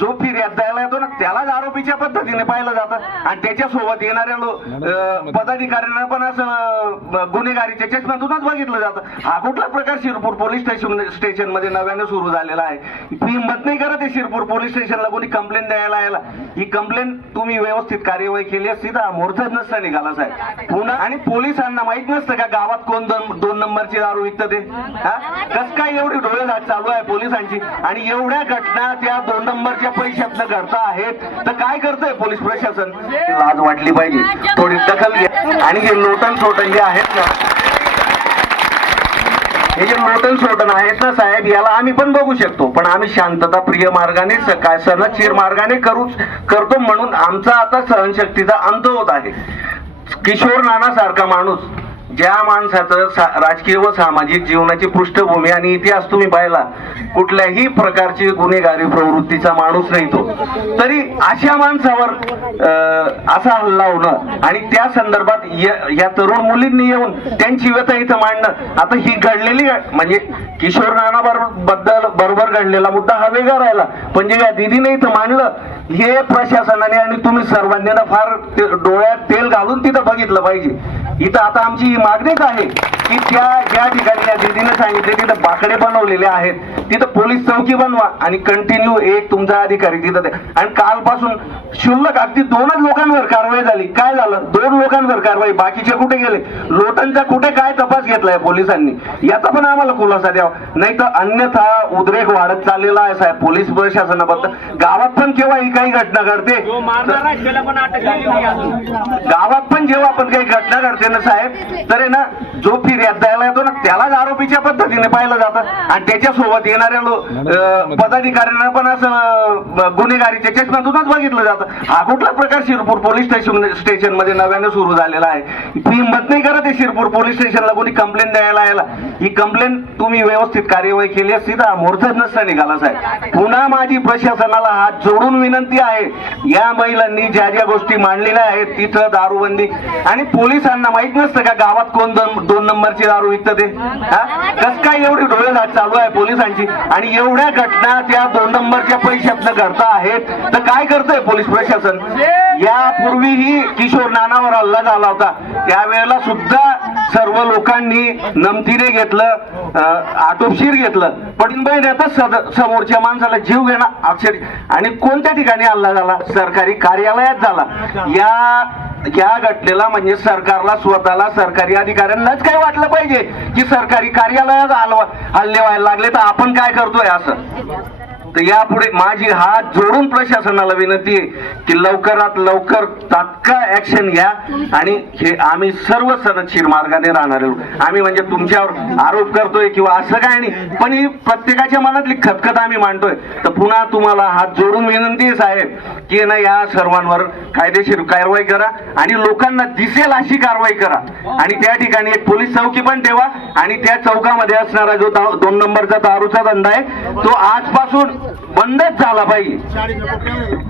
जो फिर्याद द्यायला येतो ना त्यालाच आरोपीच्या पद्धतीने पाहिलं जातं. आणि त्याच्यासोबत येणाऱ्या पदाधिकाऱ्यांना पण असं गुन्हेगारीच्या चष्म्यातूनच बघितलं जातं. हा कुठला प्रकार शिरपूर पोलीस स्टेशन स्टेशनमध्ये नव्याने सुरू झालेला आहे. मी हिंमत नाही करत आहे शिरपूर पोलीस स्टेशनला कोणी कंप्लेंट द्यायला यायला. ही कंप्लेंट तुम्ही व्यवस्थित कार्यवाही केली असती तर मोर्चाच नसता निघाला साहेब. पुन्हा आणि पोलिसांना माहीत नसतं का गावात कोण दोन दोन नंबरची दारू विकतं ते हा? कस काय एवढी डोळेझाट चालू आहे पोलिसांची? आणि एवढ्या घटना त्या दोन नंबरच्या पैशातनं घडता आहेत तर काय करतंय पोलीस प्रशासन? लाज वाटली पाहिजे. थोडी दखल घ्या. आणि हे लोटन सोटन जे आहेत ना हे जे लोटन सोटन आहेत ना साहेब याला आम्ही पण बघू शकतो. पण आम्ही शांतता प्रिय मार्गाने काय सनदशीर मार्गाने करू करतो म्हणून आमचा आता सहनशक्तीचा अंत होत आहे. किशोर नाना सारखा माणूस ज्या माणसाचं राजकीय व सामाजिक जीवनाची पृष्ठभूमी आणि इतिहास तुम्ही पाहिला कुठल्याही प्रकारची गुन्हेगारी प्रवृत्तीचा माणूस नाही तो. तरी अशा माणसावर असा हल्ला होणं आणि त्या संदर्भात या- तरुण मुलींनी येऊन त्यांची व्यथा इथं मांडणं आता ही घडलेली म्हणजे किशोर नाना बरोबर बद्दल बरोबर घडलेला मुद्दा हा वेगळा राहिला. पण जे या दिदीने इथं मांडलं हे प्रशासनाने आणि तुम्ही सर्वांनी फार ते- डोळ्यात तेल घालून तिथं बघितलं पाहिजे. इथं आता आमची ही मागणीच आहे की त्या ज्या ठिकाणी या दिदीने सांगितले तिथं बाकडे बनवलेले आहेत. तिथं पोलीस चौकी बनवा आणि कंटिन्यू एक तुमचा अधिकारी तिथं. आणि कालपासून क्षुल्लक अगदी दोनच लोकांवर कारवाई झाली. काय झालं? दोन लोकांवर कारवाई. बाकीचे कुठे गेले? लोटांचा कुठे काय तपास घेतलाय पोलिसांनी? याचा पण आम्हाला खुलासा द्यावा. नाही तर अन्यथा उद्रेक वाढत चाललेला आहे साहेब. पोलीस प्रशासनाबद्दल. गावात पण केव्हा ही काही घटना घडते? गावात पण जेव्हा आपण काही घटना घडते साहेब तर आहे ना जो फिर्याद द्यायला येतो ना त्यालाच आरोपीच्या पद्धतीने पाहिलं जातं. आणि त्याच्यासोबत येणाऱ्या लो अं, पदाधिकाऱ्यांना पण असं गुन्हेगारीच्या चष्म्यातूनच बघितलं जातं. हा कुठला प्रकार शिरपूर पोलीस स्टेशन स्टेशनमध्ये नव्याने सुरू झालेला आहे? मी हिंमत नाही करत आहे शिरपूर पोलीस स्टेशनला कोणी कंप्लेंट द्यायला यायला. ही कंप्लेंट तुम्ही व्यवस्थित कार्यवाही केली असती तर हा मोर्चाच नसता निघाला साहेब. पुन्हा माझी प्रशासनाला हात जोडून विनंती आहे. या महिलांनी ज्या ज्या गोष्टी मांडलेल्या आहेत तिथं दारूबंदी. आणि पोलिसांना माहीत नसतं का गावात कोण दोन नंबरची दारू विकत ते? हा? कस काय एवढी डोळे चालू आहे पोलिसांची? आणि एवढ्या घटना त्या दोन नंबरच्या पैशातनं करता आहेत. तर काय करतंय पोलीस प्रशासन? यापूर्वीही किशोर नानावर हल्ला झाला होता. त्यावेळेला सुद्धा सर्व लोकांनी नमतीने घेतलं आटोपशीर घेतलं. पण महिन्यातच सद- समोरच्या माणसाला जीव घेणं अक्षर आणि कोणत्या ठिकाणी हल्ला झाला? सरकारी कार्यालयात झाला. या या घटनेला म्हणजे सरकारला स्वतःला सरकारी अधिकाऱ्यांनाच काय वाटलं पाहिजे? की सरकारी कार्यालयात हल्ले व्हायला लागले तर आपण काय करतोय असं? तर यापुढे माझी हात जोडून प्रशासनाला विनंती आहे की लवकरात लवकर तात्काळ ऍक्शन घ्या आणि हे आम्ही सर्व सनदशीर मार्गाने राहणार आहोत आम्ही म्हणजे तुमच्यावर आरोप करतोय किंवा असं काय नाही पण ही प्रत्येकाच्या मनातली खतखत आम्ही मांडतोय. तर पुन्हा तुम्हाला हात जोडून विनंती आहे साहेब की ना या सर्वांवर कायदेशीर कारवाई करा आणि लोकांना दिसेल अशी कारवाई करा. आणि त्या ठिकाणी एक पोलीस चौकी पण ठेवा आणि त्या चौकामध्ये असणारा जो दोन नंबरचा दारूचा धंदा आहे तो आजपासून बंदच झाला पाहिजे